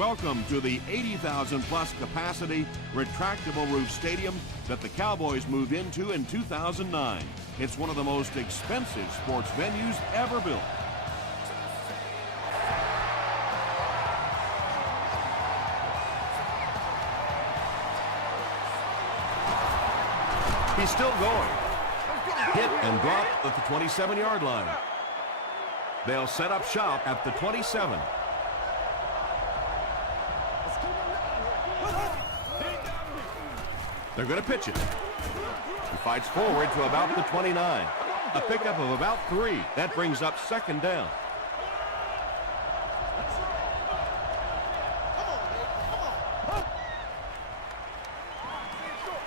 Welcome to the 80,000-plus capacity retractable roof stadium that the Cowboys moved into in 2009. It's one of the most expensive sports venues ever built. He's still going. Hit and drop at the 27-yard line. They'll set up shop at the 27. They're going to pitch it. He fights forward to about the 29. A pickup of about 3. That brings up second down.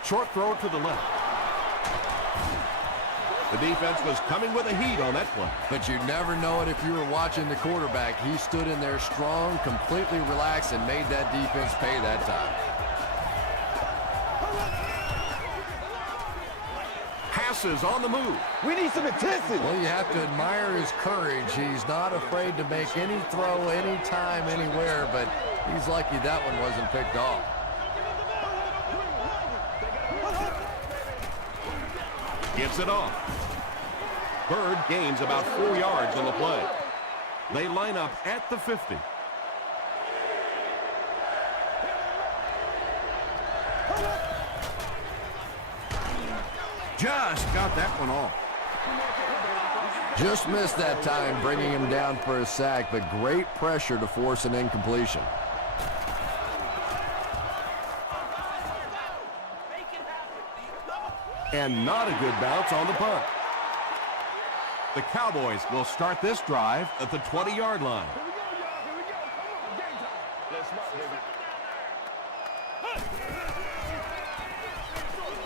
Short throw to the left. The defense was coming with a heat on that play. But you'd never know it if you were watching the quarterback. He stood in there strong, completely relaxed, and made that defense pay that time. Passes on the move. We need some attention. Well, you have to admire his courage. He's not afraid to make any throw, anytime, anywhere, but he's lucky that one wasn't picked off. Gets it off. Bird gains about 4 yards on the play. They line up at the 50. Just got that one off. Just missed that time, bringing him down for a sack, but great pressure to force an incompletion. And not a good bounce on the punt. The Cowboys will start this drive at the 20-yard line.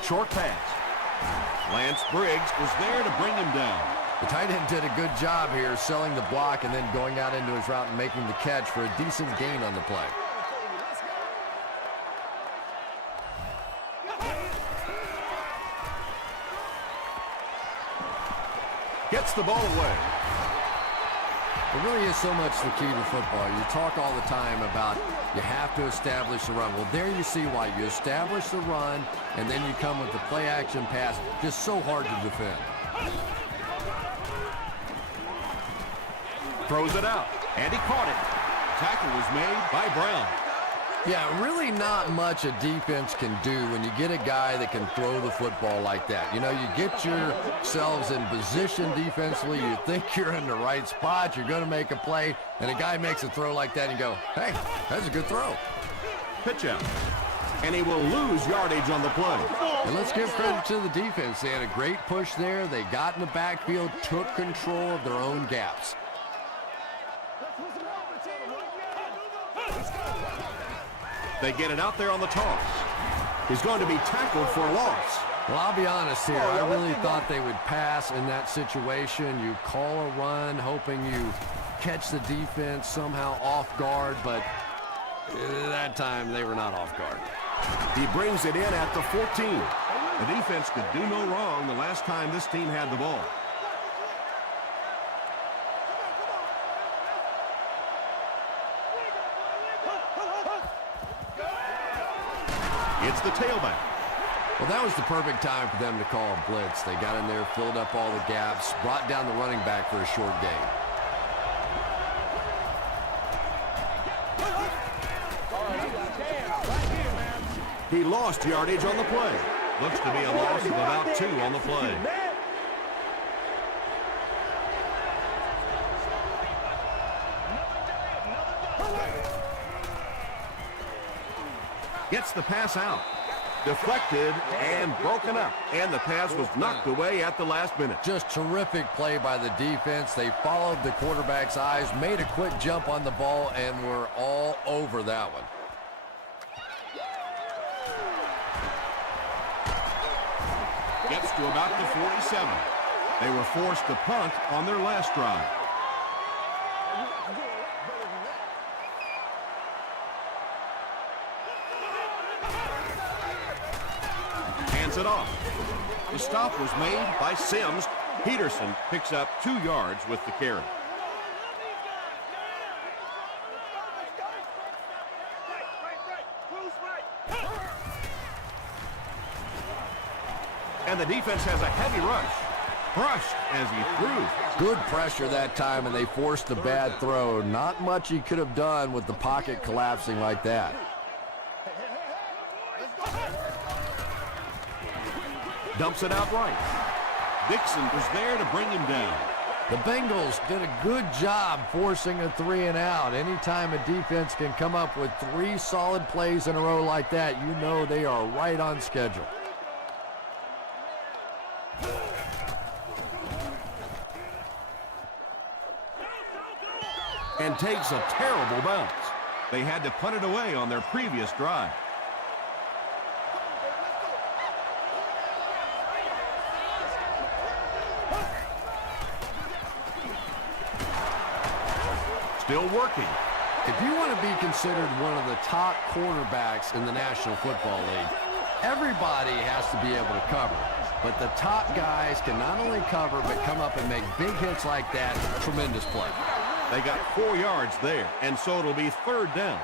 Short pass. Lance Briggs was there to bring him down. The tight end did a good job here selling the block and then going out into his route and making the catch for a decent gain on the play. Gets the ball away. It really is so much the key to football. You talk all the time about you have to establish the run. Well, there you see why. You establish the run, and then you come with the play-action pass. Just so hard to defend. Throws it out, and he caught it. Tackle was made by Brown. Yeah, really not much a defense can do when you get a guy that can throw the football like that. You know, you get yourselves in position defensively. You think you're in the right spot. You're going to make a play, and a guy makes a throw like that, and you go, hey, that's a good throw. Pitch out. And he will lose yardage on the play. And let's give credit to the defense. They had a great push there. They got in the backfield, took control of their own gaps. They get it out there on the toss. He's going to be tackled for a loss. Well, I'll be honest here. I really thought they would pass in that situation. You call a run, hoping you catch the defense somehow off guard, but that time they were not off guard. He brings it in at the 14. The defense could do no wrong the last time this team had the ball. It's the tailback. Well, that was the perfect time for them to call a blitz. They got in there, filled up all the gaps, brought down the running back for a short gain. He lost yardage on the play. Looks to be a loss of about 2 on the play. Gets the pass out. Deflected and broken up. And the pass was knocked away at the last minute. Just terrific play by the defense. They followed the quarterback's eyes, made a quick jump on the ball, and were all over that one. Gets to about the 47. They were forced to punt on their last drive. Hands it off. The stop was made by Sims. Peterson picks up 2 yards with the carry. And the defense has a heavy rush. Crushed as he threw. Good pressure that time, and they forced the bad throw. Not much he could have done with the pocket collapsing like that. Dumps it out right. Dixon was there to bring him down. The Bengals did a good job forcing a 3-and-out. Anytime a defense can come up with 3 solid plays in a row like that, you know they are right on schedule. And takes a terrible bounce. They had to punt it away on their previous drive. Still working. If you want to be considered one of the top quarterbacks in the National Football League, everybody has to be able to cover. But the top guys can not only cover, but come up and make big hits like that. Tremendous play. They got 4 yards there, and so it'll be 3rd down.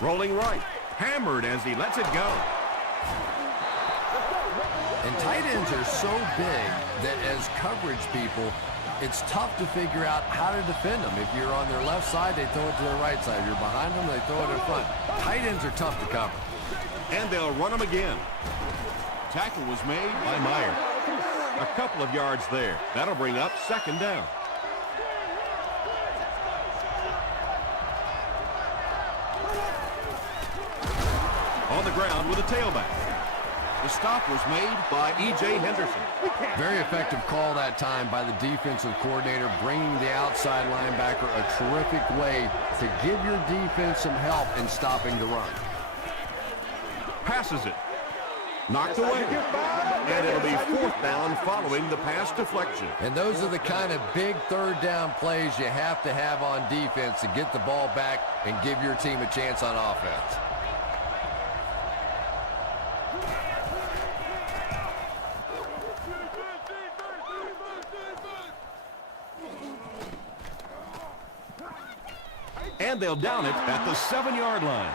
Rolling right. Hammered as he lets it go. And tight ends are so big that as coverage people, it's tough to figure out how to defend them. If you're on their left side, they throw it to the right side. If you're behind them, they throw it in front. Tight ends are tough to cover. And they'll run them again. Tackle was made by Meyer. A couple of yards there. That'll bring up 2nd down. On the ground with a tailback. The stop was made by E.J. Henderson. Very effective call that time by the defensive coordinator, bringing the outside linebacker a terrific way to give your defense some help in stopping the run. Passes it. Knocked away. And it'll be 4th down following the pass deflection. And those are the kind of big 3rd down plays you have to have on defense to get the ball back and give your team a chance on offense. And they'll down it at the 7-yard line.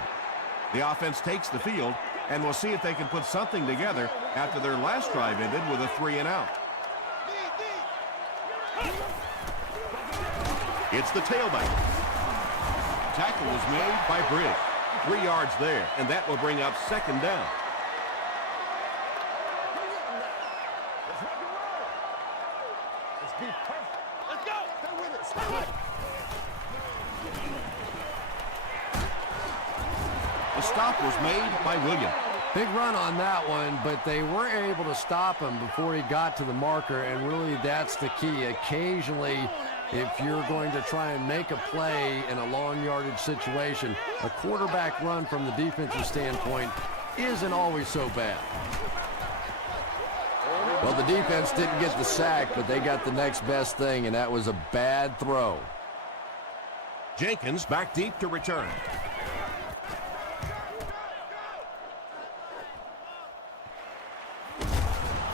The offense takes the field, and we'll see if they can put something together after their last drive ended with a 3-and-out. It's the tailback. Tackle was made by Briggs. 3 yards there, and that will bring up 2nd down. The stop was made by Williams. Big run on that one, but they weren't able to stop him before he got to the marker, and really that's the key. Occasionally, if you're going to try and make a play in a long yardage situation, a quarterback run from the defensive standpoint isn't always so bad. Well, the defense didn't get the sack, but they got the next best thing, and that was a bad throw. Jenkins back deep to return.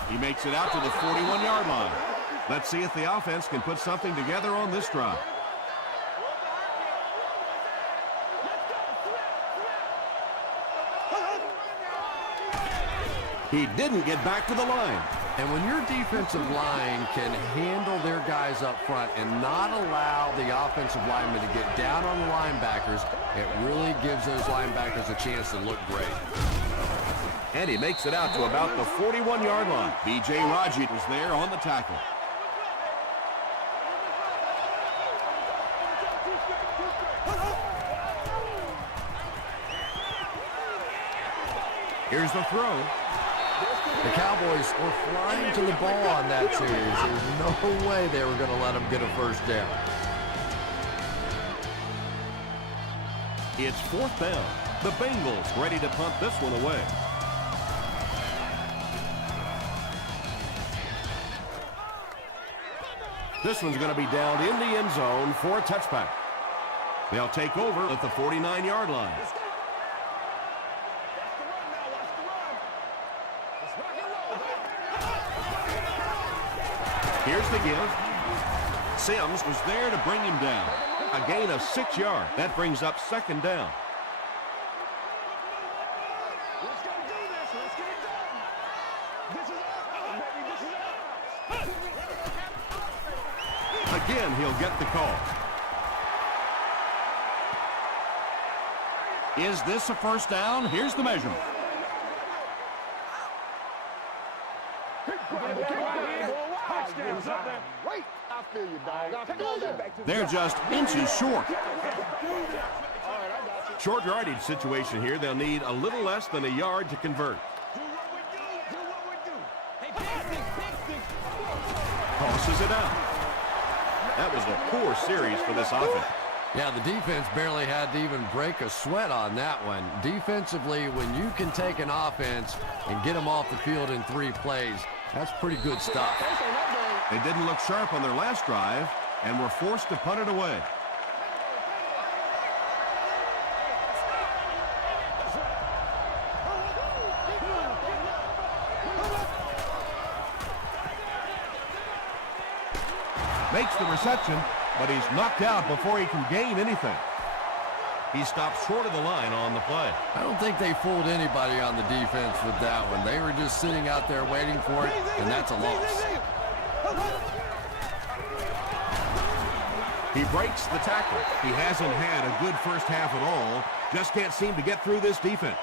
He makes it out to the 41-yard line. Let's see if the offense can put something together on this drive. He didn't get back to the line. And when your defensive line can handle their guys up front and not allow the offensive linemen to get down on the linebackers, it really gives those linebackers a chance to look great. And he makes it out to about the 41-yard line. B.J. Raji was there on the tackle. Here's the throw. The Cowboys were flying to the ball on that series. There's no way they were going to let them get a 1st down. It's 4th down. The Bengals ready to punt this one away. This one's going to be down in the end zone for a touchback. They'll take over at the 49-yard line. Here's the give. Sims was there to bring him down. A gain of 6 yards. That brings up second down. Let's go do this. Let's get it done. This is ours, baby. This is ours. Again, he'll get the call. Is this a first down? Here's the measurement. Wait, I feel you, dog. They're just inches short. Short yardage situation here. They'll need a little less than a yard to convert. Tosses it out. That was a poor series for this offense. Yeah, the defense barely had to even break a sweat on that one. Defensively, when you can take an offense and get them off the field in 3 plays, that's pretty good stuff. They didn't look sharp on their last drive and were forced to punt it away. Makes the reception, but he's knocked out before he can gain anything. He stops short of the line on the play. I don't think they fooled anybody on the defense with that one. They were just sitting out there waiting for it, and that's a loss. He breaks the tackle. He hasn't had a good first half at all. Just can't seem to get through this defense.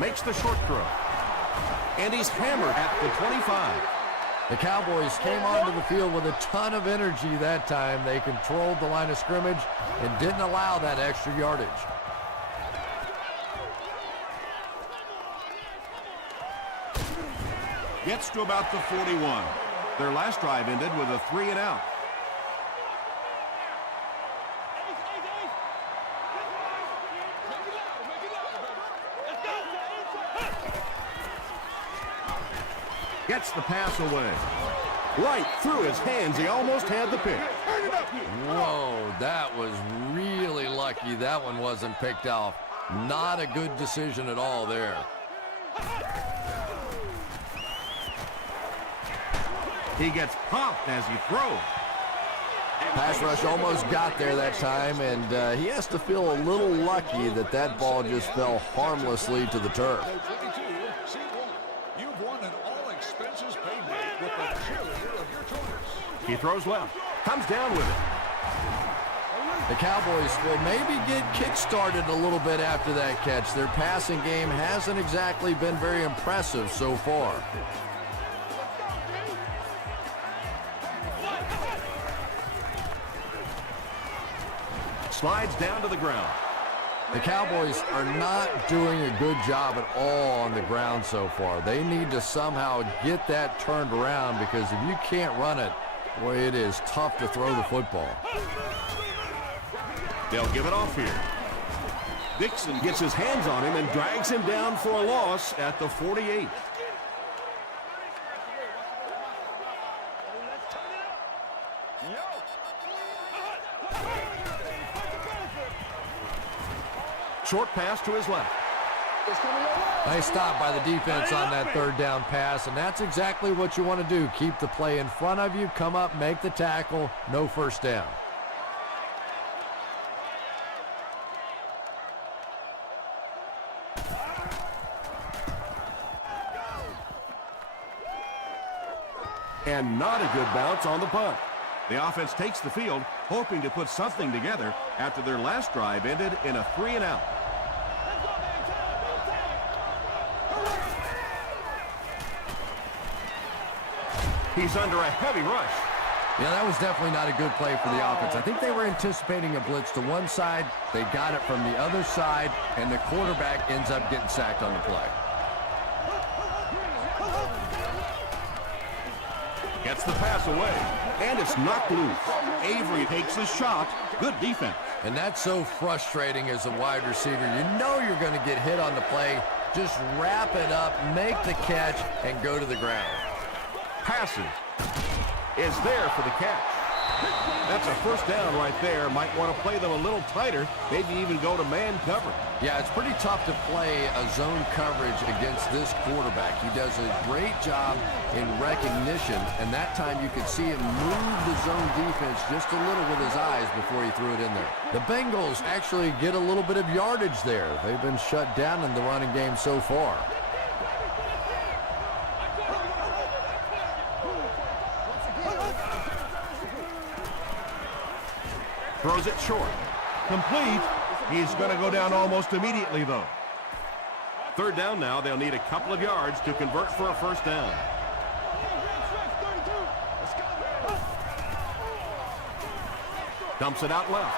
Makes the short throw. And he's hammered at the 25. The Cowboys came onto the field with a ton of energy that time. They controlled the line of scrimmage and didn't allow that extra yardage. Gets to about the 41. Their last drive ended with a 3-and-out. Gets the pass away. Right through his hands. He almost had the pick. Whoa, that was really lucky that one wasn't picked off. Not a good decision at all there. He gets popped as he throws. Pass rush almost got there that time, and he has to feel a little lucky that that ball just fell harmlessly to the turf. You've won an all-expenses paid day with the cheerleader of your choice. He throws left. Comes down with it. The Cowboys will maybe get kick-started a little bit after that catch. Their passing game hasn't exactly been very impressive so far. Slides down to the ground. The Cowboys are not doing a good job at all on the ground so far. They need to somehow get that turned around, because if you can't run it, boy, it is tough to throw the football. They'll give it off here. Dixon gets his hands on him and drags him down for a loss at the 48. Short pass to his left. Nice stop by the defense on that third down pass, and that's exactly what you want to do. Keep the play in front of you, come up, make the tackle, no first down. And not a good bounce on the punt. The offense takes the field, hoping to put something together after their last drive ended in a 3-and-out. He's under a heavy rush. Yeah, that was definitely not a good play for the offense. I think they were anticipating a blitz to one side. They got it from the other side, and the quarterback ends up getting sacked on the play. Gets the pass away, and it's knocked loose. Avery takes a shot. Good defense. And that's so frustrating as a wide receiver. You know you're going to get hit on the play. Just wrap it up, make the catch, and go to the ground. Passes. Is there for the catch. That's a first down right there. Might want to play them a little tighter, maybe even go to man cover. Yeah, it's pretty tough to play a zone coverage against this quarterback. He does a great job in recognition, and that time you could see him move the zone defense just a little with his eyes before he threw it in there. The Bengals actually get a little bit of yardage there. They've been shut down in the running game so far. Throws it short. Complete. He's going to go down almost immediately, though. Third down now. They'll need a couple of yards to convert for a first down. Dumps it out left.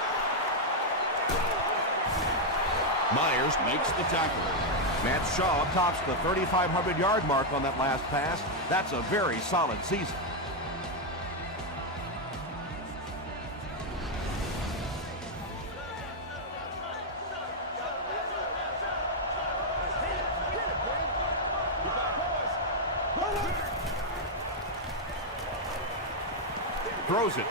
Myers makes the tackle. Matt Shaw tops the 3,500-yard mark on that last pass. That's a very solid season. Throws it.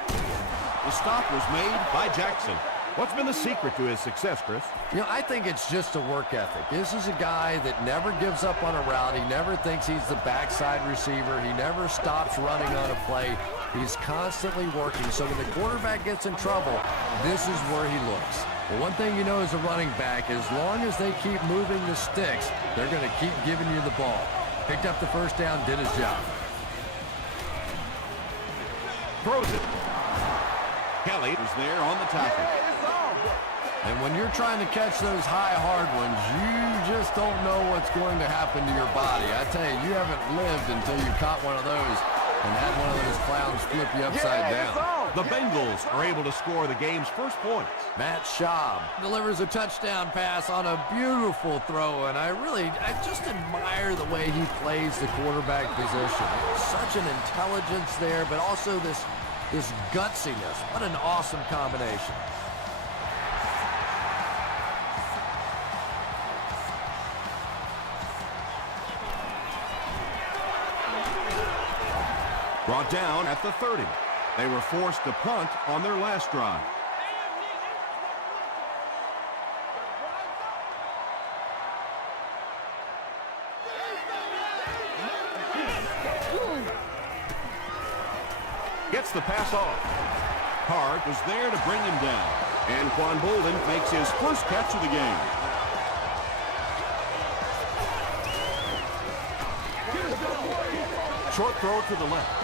The stop was made by Jackson. What's been the secret to his success, Chris? You know, I think it's just a work ethic. This is a guy that never gives up on a route. He never thinks he's the backside receiver. He never stops running on a play. He's constantly working. So when the quarterback gets in trouble, this is where he looks. Well, one thing you know as a running back, as long as they keep moving the sticks, they're going to keep giving you the ball. Picked up the first down, did his job. Throws it. Kelly is there on the tackle. And when you're trying to catch those high, hard ones, you just don't know what's going to happen to your body. I tell you, you haven't lived until you caught one of those and had one of those clowns flip you upside down. The Bengals are able to score the game's first points. Matt Schaub delivers a touchdown pass on a beautiful throw, and I just admire the way he plays the quarterback position. Such an intelligence there, but also this gutsiness. What an awesome combination. Brought down at the 30. They were forced to punt on their last drive. Gets the pass off. Hart was there to bring him down. And Quan Bolden makes his first catch of the game. Short throw to the left.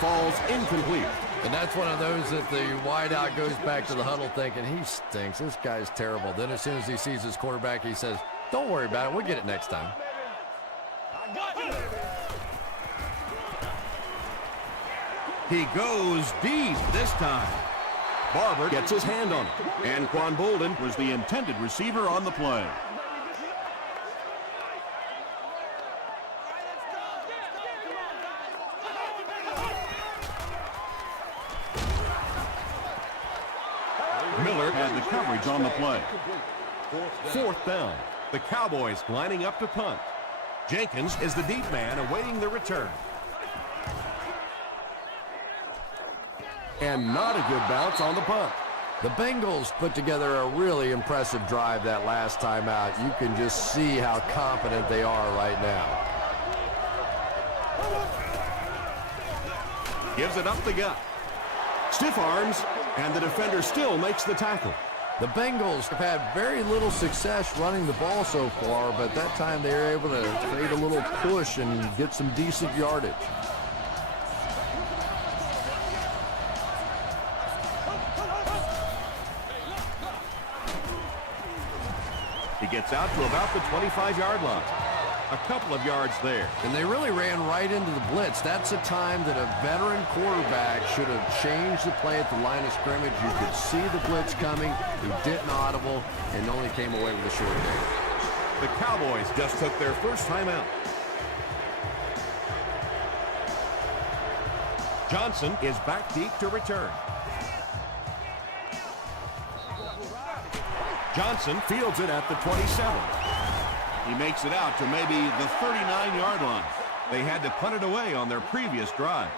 Falls incomplete. And that's one of those that the wideout goes back to the huddle thinking, he stinks. This guy's terrible. Then as soon as he sees his quarterback, he says, don't worry about it. We'll get it next time. He goes deep this time. Barber gets his hand on it. And Quan Bolden was the intended receiver on the play. Miller had the coverage on the play. Fourth down. The Cowboys lining up to punt. Jenkins is the deep man awaiting the return. And not a good bounce on the punt. The Bengals put together a really impressive drive that last time out. You can just see how confident they are right now. Gives it up the gut. Stiff arms, and the defender still makes the tackle. The Bengals have had very little success running the ball so far, but that time they were able to create a little push and get some decent yardage. He gets out to about the 25-yard line. A couple of yards there. And they really ran right into the blitz. That's a time that a veteran quarterback should have changed the play at the line of scrimmage. You could see the blitz coming. He didn't audible and only came away with a short game. The Cowboys just took their first time out. Johnson is back deep to return. Johnson fields it at the 27. He makes it out to maybe the 39-yard line. They had to punt it away on their previous drive.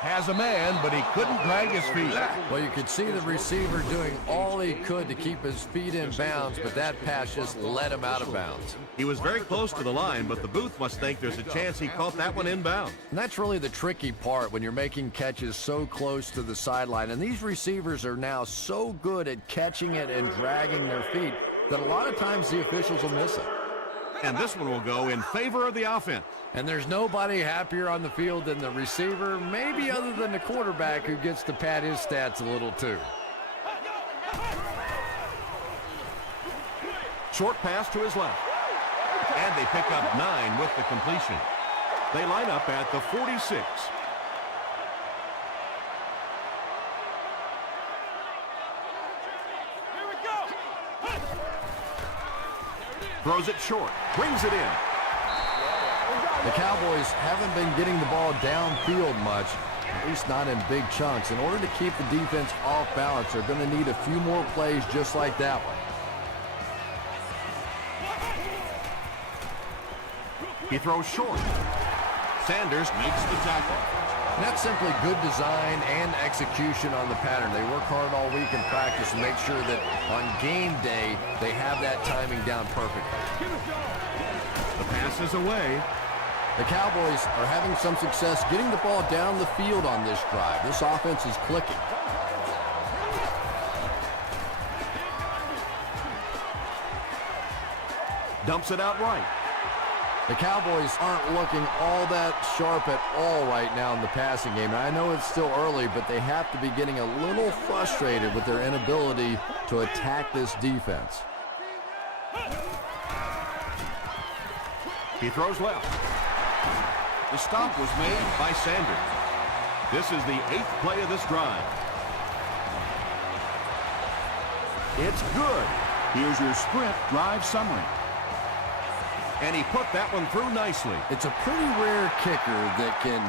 Has a man, but he couldn't drag his feet. Well, you could see the receiver doing all he could to keep his feet in bounds, but that pass just let him out of bounds. He was very close to the line, but the booth must think there's a chance he caught that one inbound. And that's really the tricky part when you're making catches so close to the sideline. And these receivers are now so good at catching it and dragging their feet that a lot of times the officials will miss it. And this one will go in favor of the offense. And there's nobody happier on the field than the receiver, maybe other than the quarterback, who gets to pad his stats a little too. Short pass to his left. And they pick up 9 with the completion. They line up at the 46. Throws it short, brings it in. The Cowboys haven't been getting the ball downfield much, at least not in big chunks. In order to keep the defense off balance, they're going to need a few more plays just like that one. He throws short. Sanders makes the tackle. And that's simply good design and execution on the pattern. They work hard all week in practice and make sure that on game day they have that timing down perfectly. The pass is away. The Cowboys are having some success getting the ball down the field on this drive. This offense is clicking. Dumps it out right. The Cowboys aren't looking all that sharp at all right now in the passing game. I know it's still early, but they have to be getting a little frustrated with their inability to attack this defense. He throws left. The stop was made by Sanders. This is the 8th play of this drive. It's good. Here's your sprint drive summary. And he put that one through nicely. It's a pretty rare kicker that can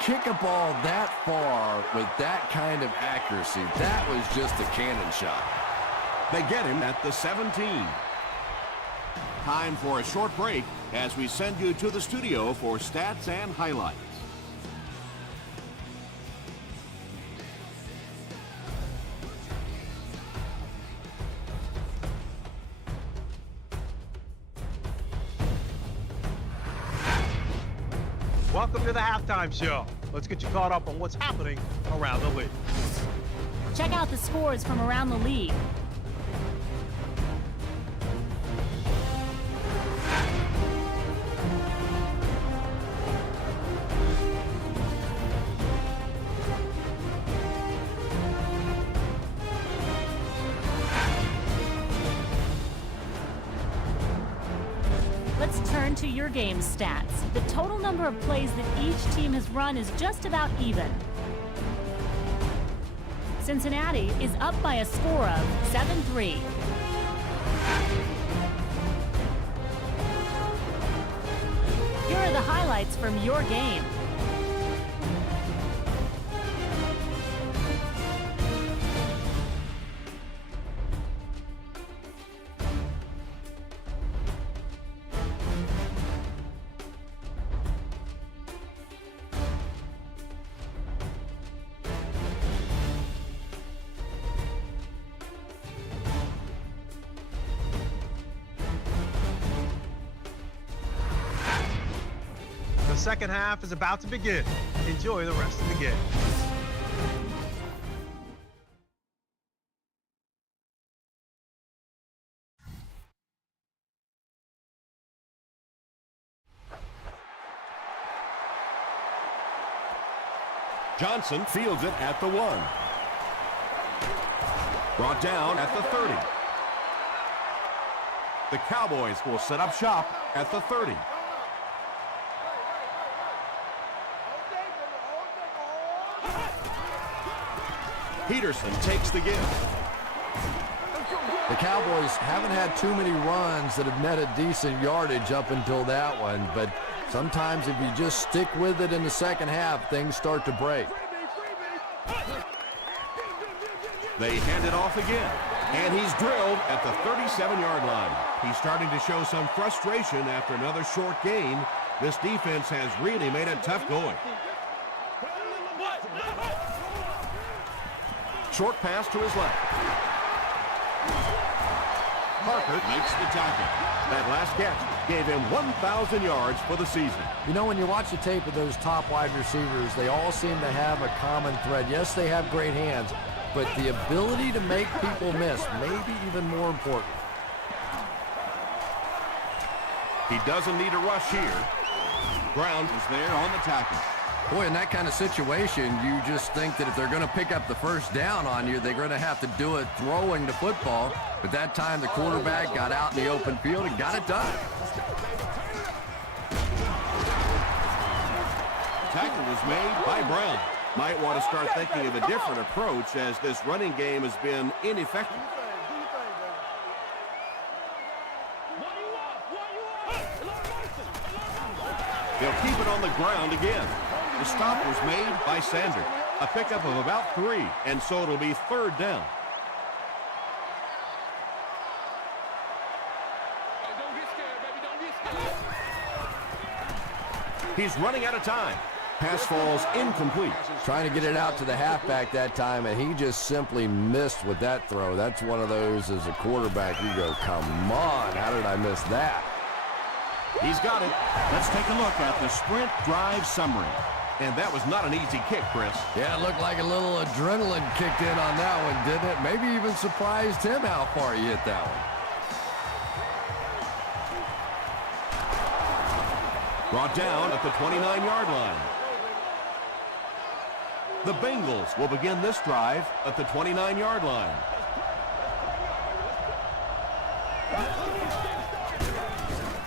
kick a ball that far with that kind of accuracy. That was just a cannon shot. They get him at the 17. Time for a short break as we send you to the studio for stats and highlights. Welcome to the halftime show. Let's get you caught up on what's happening around the league. Check out the scores from around the league. Let's turn to your game stats. The total number of plays that each team has run is just about even. Cincinnati is up by a score of 7-3. Here are the highlights from your game. The second half is about to begin. Enjoy the rest of the game. Johnson fields it at the 1. Brought down at the 30. The Cowboys will set up shop at the 30. Peterson takes the give. The Cowboys haven't had too many runs that have netted decent yardage up until that one, but sometimes if you just stick with it in the second half, things start to break. They hand it off again, And he's drilled at the 37-yard line. He's starting to show some frustration after another short gain. This defense has really made it tough going. Short pass to his left. Parker makes the tackle. That last catch gave him 1,000 yards for the season. You know, when you watch the tape of those top wide receivers, they all seem to have a common thread. Yes, they have great hands, but the ability to make people miss may be even more important. He doesn't need a rush here. Brown is there on the tackle. Boy, in that kind of situation, you just think that if they're going to pick up the first down on you, they're going to have to do it throwing the football. But that time, the quarterback got out in the open field and got it done. Tackle was made by Brown. Might want to start thinking of a different approach as this running game has been ineffective. They'll keep it on the ground again. The stop was made by Sanders. A pickup of about 3, and so it'll be 3rd down. He's running out of time. Pass falls incomplete. Trying to get it out to the halfback that time, and he just simply missed with that throw. That's one of those as a quarterback, you go, come on, how did I miss that? He's got it. Let's take a look at the sprint drive summary. And that was not an easy kick, Chris. Yeah, it looked like a little adrenaline kicked in on that one, didn't it? Maybe even surprised him how far he hit that one. Brought down at the 29-yard line. The Bengals will begin this drive at the 29-yard line.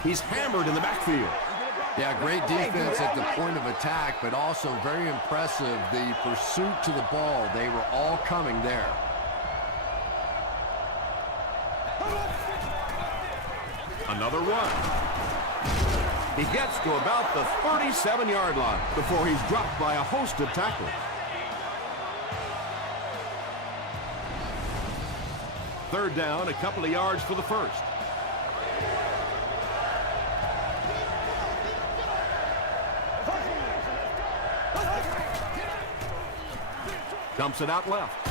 He's hammered in the backfield. Yeah, great defense at the point of attack, but also very impressive, the pursuit to the ball. They were all coming there. Another run. He gets to about the 37-yard line before he's dropped by a host of tacklers. Third down, a couple of yards for the first. Dumps it out left.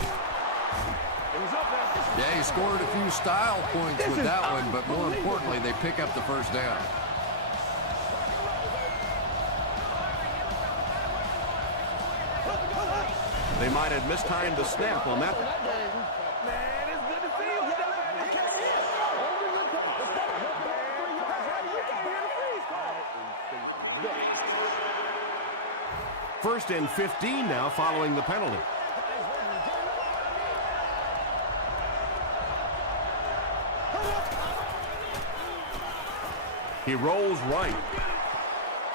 Yeah, he scored a few style points with that one, but more importantly, they pick up the first down. They might have mistimed the snap on that. First and 15 now following the penalty. He rolls right.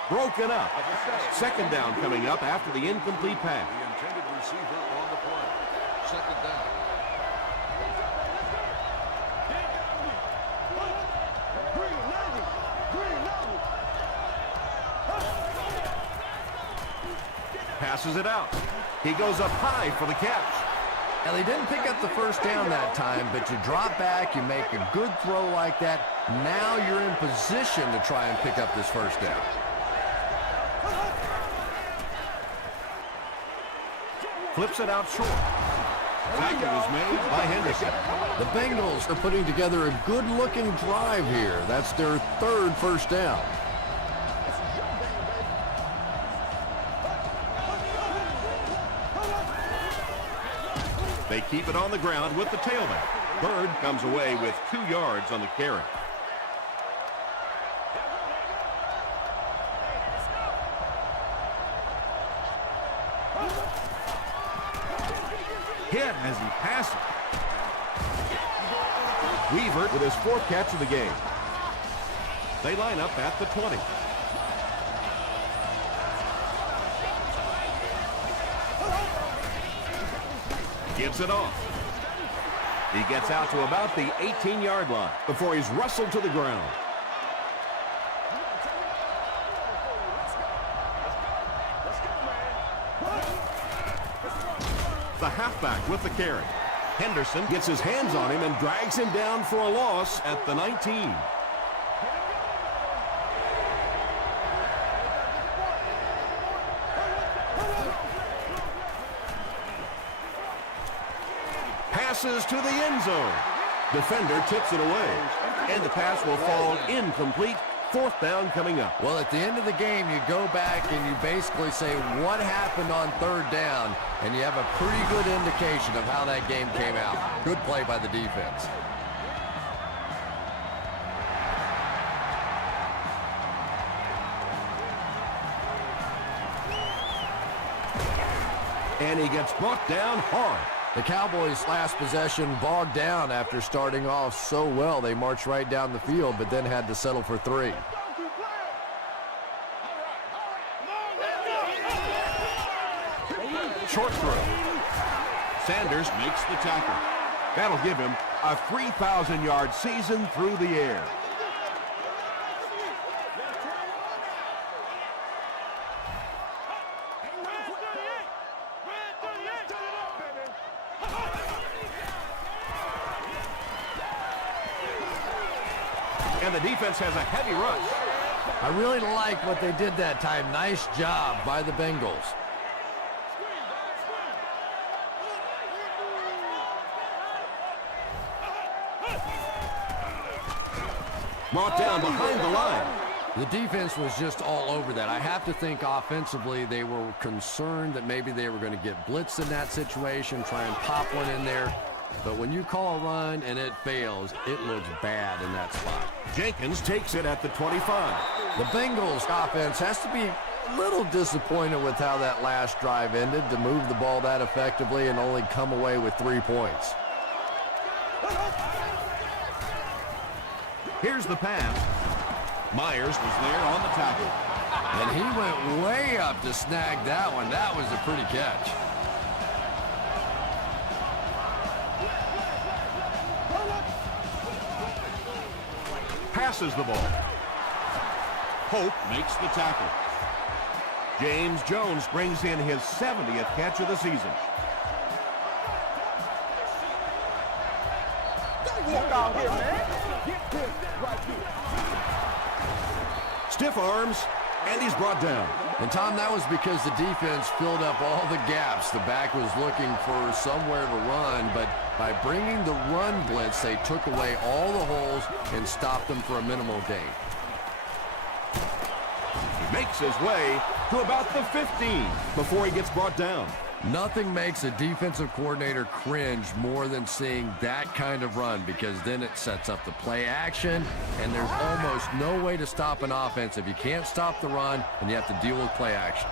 Broken up. Second down coming up after the incomplete pass. The intended receiver on the play. Second down. Passes it out. He goes up high for the catch. Now, they didn't pick up the first down that time, but you drop back, you make a good throw like that. Now you're in position to try and pick up this first down. Flips it out short. Tackle was made by Henderson. The Bengals are putting together a good-looking drive here. That's their 3rd first down. They keep it on the ground with the tailback. Bird comes away with 2 yards on the carry. Hit as he passes. Weaver with his 4th catch of the game. They line up at the 20. Gives it off. He gets out to about the 18-yard line before he's wrestled to the ground. The halfback with the carry. Henderson gets his hands on him and drags him down for a loss at the 19. Passes to the end zone. Defender tips it away, and the pass will fall incomplete. Fourth down coming up. Well, at the end of the game, you go back and you basically say what happened on third down, and you have a pretty good indication of how that game came out. Good play by the defense. And he gets brought down hard. The Cowboys' last possession bogged down after starting off so well. They marched right down the field, but then had to settle for 3. Short throw. Sanders makes the tackle. That'll give him a 3,000-yard season through the air. And the defense has a heavy rush. I really like what they did that time. Nice job by the Bengals. Brought down behind the line. The defense was just all over that. I have to think offensively they were concerned that maybe they were going to get blitzed in that situation, try and pop one in there. But when you call a run and it fails, it looks bad in that spot. Jenkins takes it at the 25. The Bengals offense has to be a little disappointed with how that last drive ended to move the ball that effectively and only come away with 3 points. Here's the pass. Myers was there on the tackle. And he went way up to snag that one. That was a pretty catch. Passes the ball. Hope makes the tackle. James Jones brings in his 70th catch of the season. Walk out here, man. Get this right here. Stiff arms, and he's brought down. And, Tom, that was because the defense filled up all the gaps. The back was looking for somewhere to run, but by bringing the run blitz, they took away all the holes and stopped them for a minimal gain. He makes his way to about the 15 before he gets brought down. Nothing makes a defensive coordinator cringe more than seeing that kind of run, because then it sets up the play action, and there's almost no way to stop an offense if you can't stop the run and you have to deal with play action.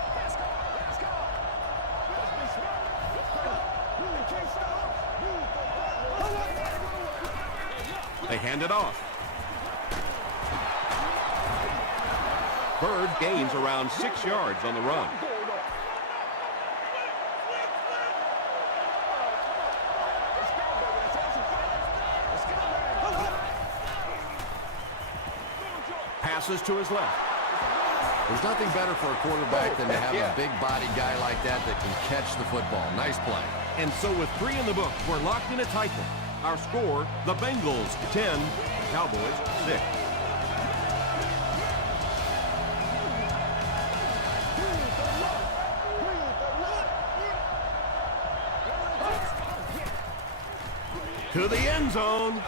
They hand it off. Bird gains around 6 yards on the run. Passes to his left. There's nothing better for a quarterback than to have a big body guy like that can catch the football. Nice play. And so with 3 in the book, we're locked in a tight one. Our score, the Bengals 10, Cowboys 6. To the end zone.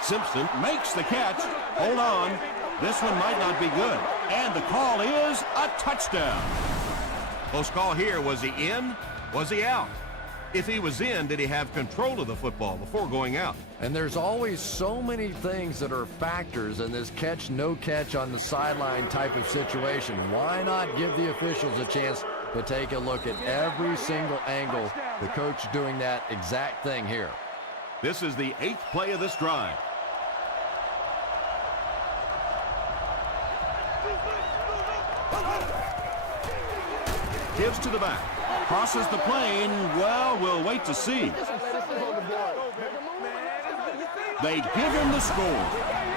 Simpson makes the catch. Hold on. This one might not be good. And the call is a touchdown. Close call here. Was he in? Was he out? If he was in, did he have control of the football before going out? And there's always so many things that are factors in this catch, no catch on the sideline type of situation. Why not give the officials a chance to take a look at every single angle? The coach doing that exact thing here. This is the 8th play of this drive. Gives to the back. Crosses the plane. Well, we'll wait to see. They give him the score.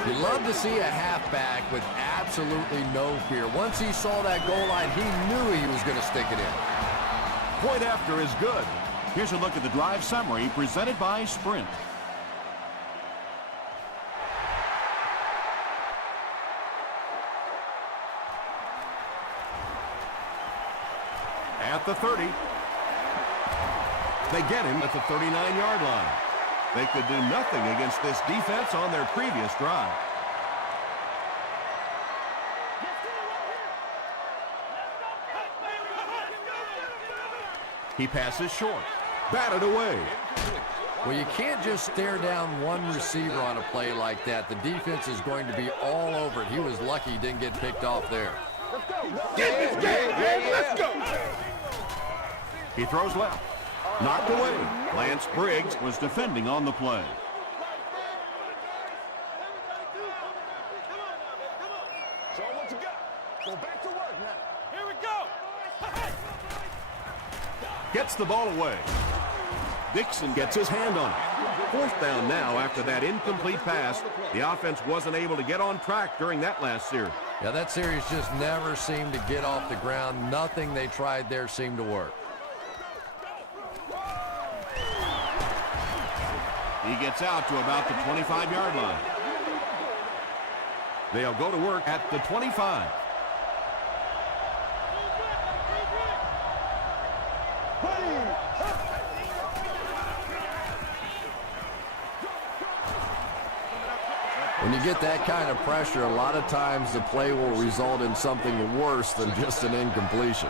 You love to see a halfback with absolutely no fear. Once he saw that goal line, he knew he was going to stick it in. Point after is good. Here's a look at the drive summary presented by Sprint. At the 30. They get him at the 39-yard line. They could do nothing against this defense on their previous drive. He passes short. Batted away. Well, you can't just stare down one receiver on a play like that. The defense is going to be all over it. He was lucky he didn't get picked off there. Get this game, man. Let's go. He throws left. Knocked away. Lance Briggs was defending on the play. So what you got? Go back to work now. Here we go. Gets the ball away. Dixon gets his hand on it. Fourth down now after that incomplete pass. The offense wasn't able to get on track during that last series. Yeah, that series just never seemed to get off the ground. Nothing they tried there seemed to work. He gets out to about the 25-yard line. They'll go to work at the 25. When you get that kind of pressure, a lot of times the play will result in something worse than just an incompletion.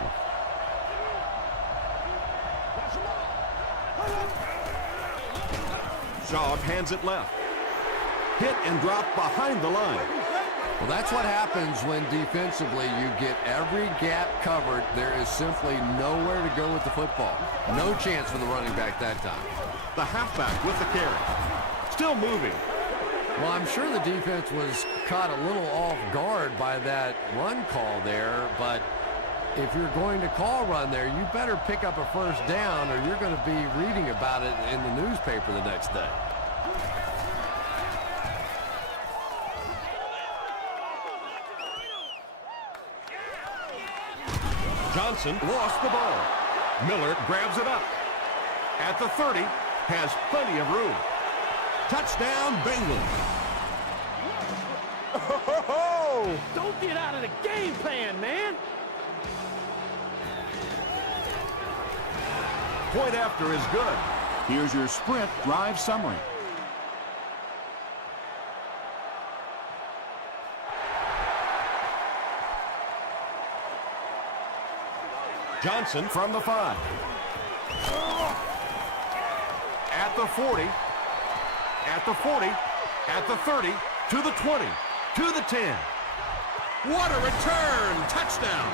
Shaw hands it left. Hit and drop behind the line. Well, that's what happens when defensively you get every gap covered. There is simply nowhere to go with the football. No chance for the running back that time. The halfback with the carry. Still moving. Well, I'm sure the defense was caught a little off guard by that run call there, but if you're going to call run there, you better pick up a first down or you're going to be reading about it in the newspaper the next day. Johnson lost the ball. Miller grabs it up. At the 30, has plenty of room. Touchdown, Bengals. Don't get out of the game plan, man. Point after is good. Here's your Sprint drive summary. Johnson from the 5. At the 40. At the 40. At the 30. To the 20. To the 10. What a return! Touchdown!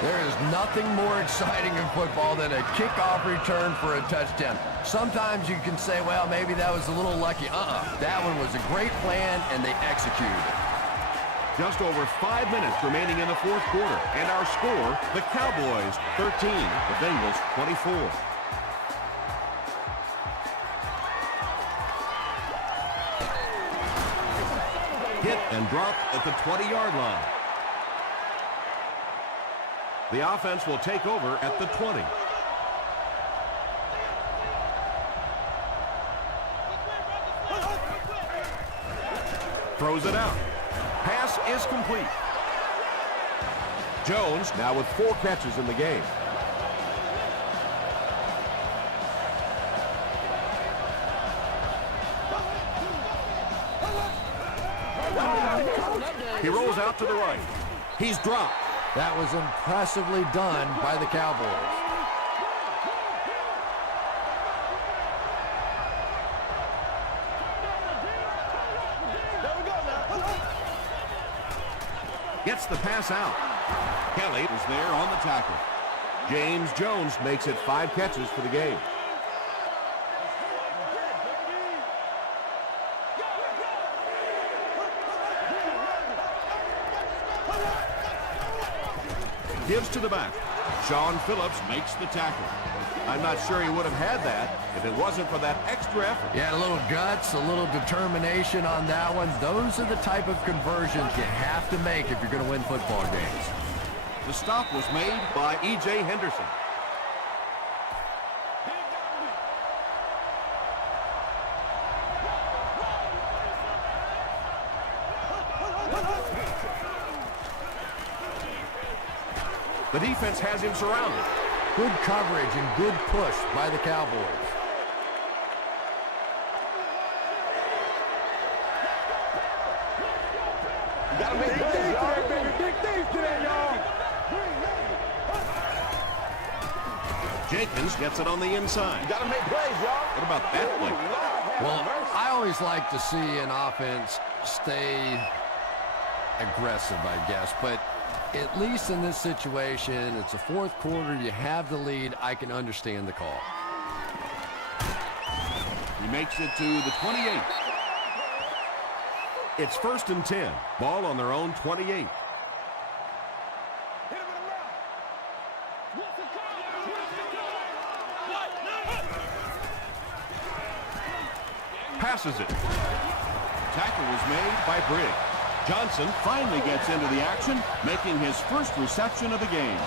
There is nothing more exciting in football than a kickoff return for a touchdown. Sometimes you can say, well, maybe that was a little lucky. That one was a great plan, and they executed it. Just over 5 minutes remaining in the fourth quarter. And our score, the Cowboys 13, the Bengals 24. Hit and drop at the 20-yard line. The offense will take over at the 20. Throws it out. Pass is complete. Jones now with 4 catches in the game. He rolls out to the right. He's dropped. That was impressively done by the Cowboys. Gets the pass out. Kelly is there on the tackle. James Jones makes it 5 catches for the game. Gives to the back. Sean Phillips makes the tackle. I'm not sure he would have had that if it wasn't for that extra effort. Yeah, a little guts, a little determination on that one. Those are the type of conversions you have to make if you're going to win football games. The stop was made by E.J. Henderson. The defense has him surrounded. Good coverage and good push by the Cowboys. You gotta make plays, y'all. Baby, big things today, y'all. Jenkins gets it on the inside. You gotta make plays, y'all. What about that play? Well, I always like to see an offense stay aggressive, I guess. But at least in this situation, it's the fourth quarter. You have the lead. I can understand the call. He makes it to the 28. It's 1st and 10. Ball on their own 28. Passes it. Tackle was made by Briggs. Johnson finally gets into the action, making his first reception of the game.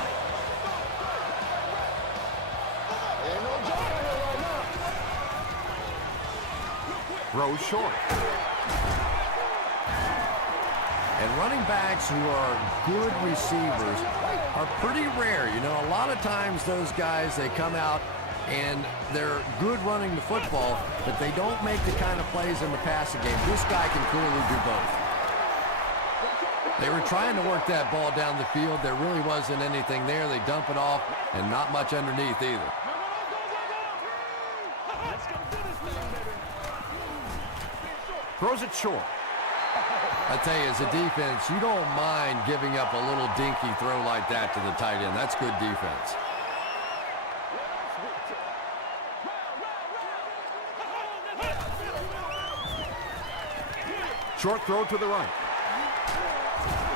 Throws short. And running backs who are good receivers are pretty rare. You know, a lot of times those guys, they come out and they're good running the football, but they don't make the kind of plays in the passing game. This guy can clearly do both. They were trying to work that ball down the field. There really wasn't anything there. They dump it off, and not much underneath either. Throws it short. I tell you, as a defense, you don't mind giving up a little dinky throw like that to the tight end. That's good defense. Short throw to the right.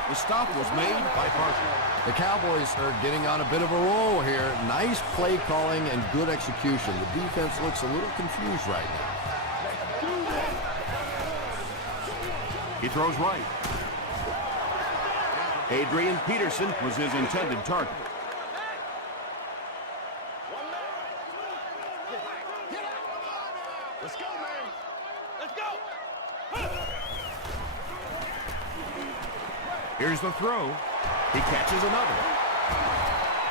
The stop was made by Parker. The Cowboys are getting on a bit of a roll here. Nice play calling and good execution. The defense looks a little confused right now. He throws right. Adrian Peterson was his intended target. Let's go, man. Let's go. Here's the throw. He catches another.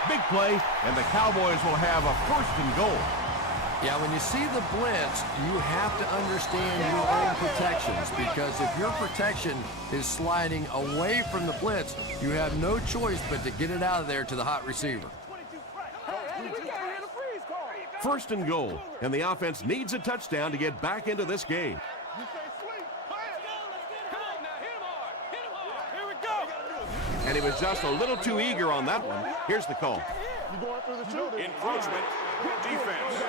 Big play, and the Cowboys will have a 1st and goal. Yeah, when you see the blitz, you have to understand your own protections, because if your protection is sliding away from the blitz, you have no choice but to get it out of there to the hot receiver. 1st and goal, and the offense needs a touchdown to get back into this game. And he was just a little too eager on that one. Here's the call. Encroachment. Defense.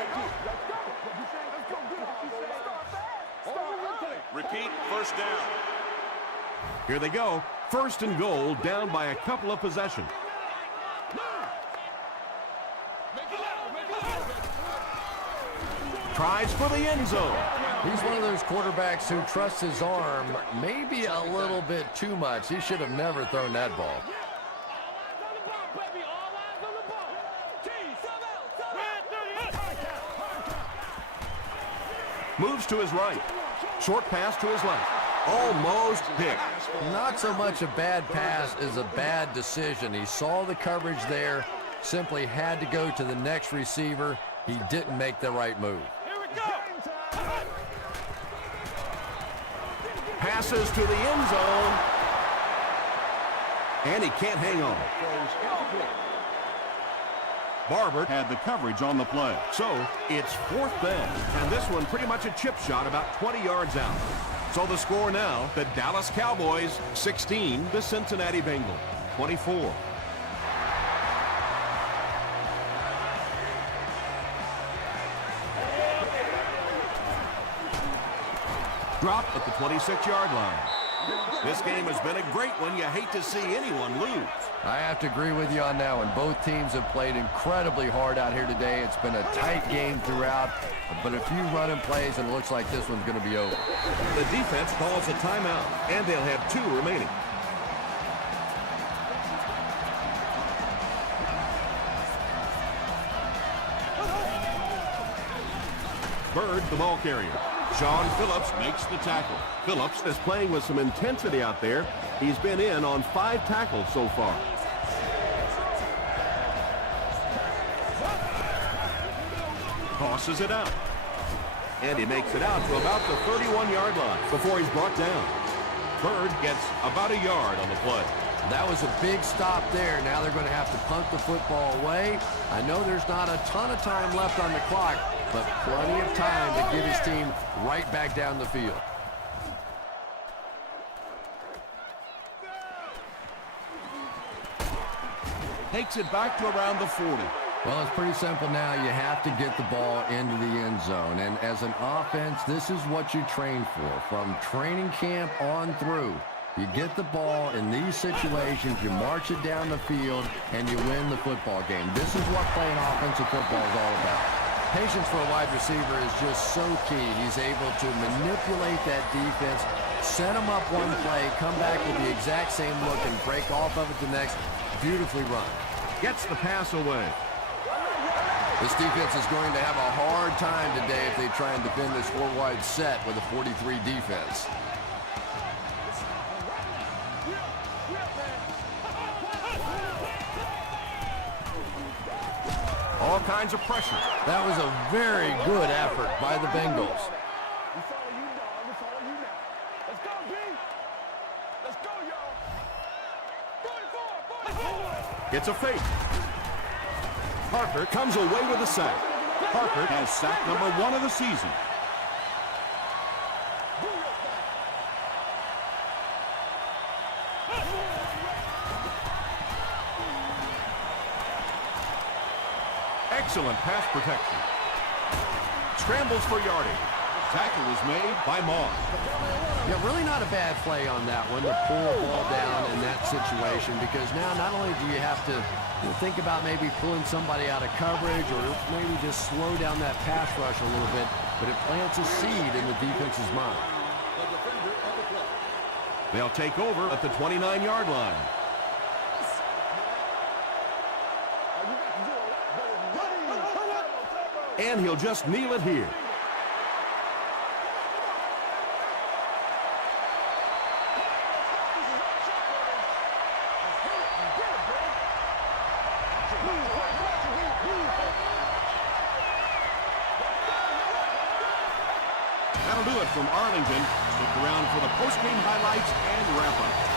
Repeat, 1st down. Here they go. 1st and goal, down by a couple of possessions. Tries for the end zone. He's one of those quarterbacks who trusts his arm maybe a little bit too much. He should have never thrown that ball. Moves to his right. Short pass to his left. Almost picked. Not so much a bad pass as a bad decision. He saw the coverage there, simply had to go to the next receiver. He didn't make the right move. Passes to the end zone. And he can't hang on. Barber had the coverage on the play. So it's 4th down. And this one pretty much a chip shot about 20 yards out. So the score now, the Dallas Cowboys 16, the Cincinnati Bengals 24. Dropped at the 26-yard line. This game has been a great one. You hate to see anyone lose. I have to agree with you on that one. Both teams have played incredibly hard out here today. It's been a tight game throughout, but a few running plays, and it looks like this one's going to be over. The defense calls a timeout, and they'll have 2 remaining. Bird, the ball carrier. Sean Phillips makes the tackle. Phillips is playing with some intensity out there. He's been in on 5 tackles so far. Tosses it out. And he makes it out to about the 31-yard line before he's brought down. Bird gets about a yard on the play. That was a big stop there. Now they're going to have to punt the football away. I know there's not a ton of time left on the clock, but plenty of time to get his team right back down the field. Takes it back to around the 40. Well, it's pretty simple now. You have to get the ball into the end zone. And as an offense, this is what you train for. From training camp on through, you get the ball in these situations, you march it down the field, and you win the football game. This is what playing offensive football is all about. Patience for a wide receiver is just so key. He's able to manipulate that defense, set them up one play, come back with the exact same look, and break off of it the next. Beautifully run. Gets the pass away. This defense is going to have a hard time today if they try and defend this four-wide set with a 43 defense. All kinds of pressure. That was a very good effort by the Bengals. We follow you, dog. We follow you now. Let's go, B. Let's go, y'all. 44. Gets a fake. Parker comes away with a sack. Parker has sack number 1 of the season. Excellent pass protection. Scrambles for yardage. Tackle is made by Moss. Yeah, really not a bad play on that one to pull the ball down in that situation, because now not only do you have to think about maybe pulling somebody out of coverage or maybe just slow down that pass rush a little bit, but it plants a seed in the defense's mind. They'll take over at the 29-yard line. And he'll just kneel it here. That'll do it from Arlington. Stick around for the post-game highlights and wrap-up.